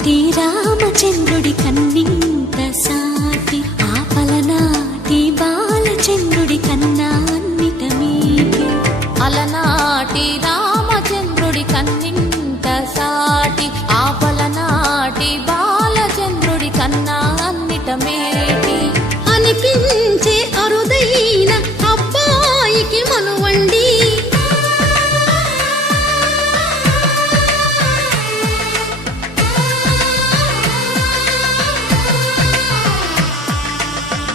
అలనాటి రామచంద్రుడి కన్నింత సాటి ఆపలనాటి బాలచంద్రుడి కన్నా అన్నిట మీటి అలనాటి రామచంద్రుడి కన్నింత సాటి ఆపలనాటి బాలచంద్రుడి కన్నా అన్నిట మేటి అనిపించే అరుదైన అబ్బాయికి మనువండి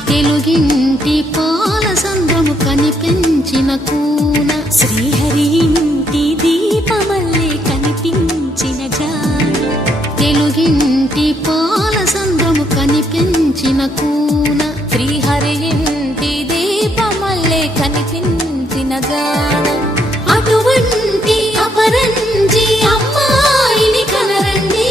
తెలుగింటి పాల సంద్రము కనిపించిన కూన శ్రీహరి ఇంటి దీపమల్లే కనిపించిన జాడ తెలుగింటి పాల సంద్రము కనిపించిన కూన శ్రీహరి ఇంటి దీపమల్లే కనిపించిన జాడ అటువంటి అపరంజి అమ్మాయిని కనరండి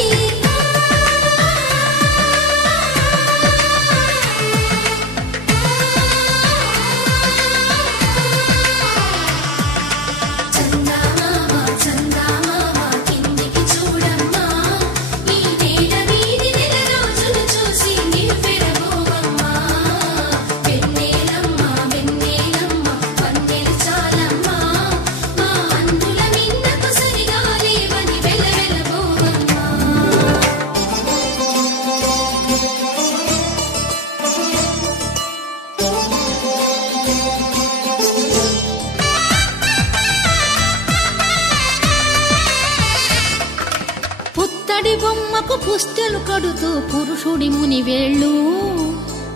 పుత్తడి బొమ్మకు పుస్తెలు కడుతూ పురుషుడి ముని వేళ్ళు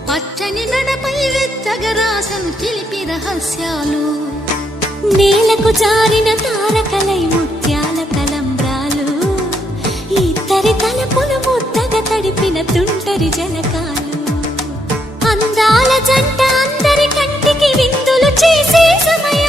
పచ్చని నడపై వెచ్చగరాసను చిలిపి రహస్యాలు నేలకు జారిన తారకలై ముత్యాల తలంబ్రాలు ఇద్దరి తలపులు ముద్దగా తడిపిన తుంటరి జలకాలు అందాల జంట అందరి కంటికి విందులు చేసే సమయం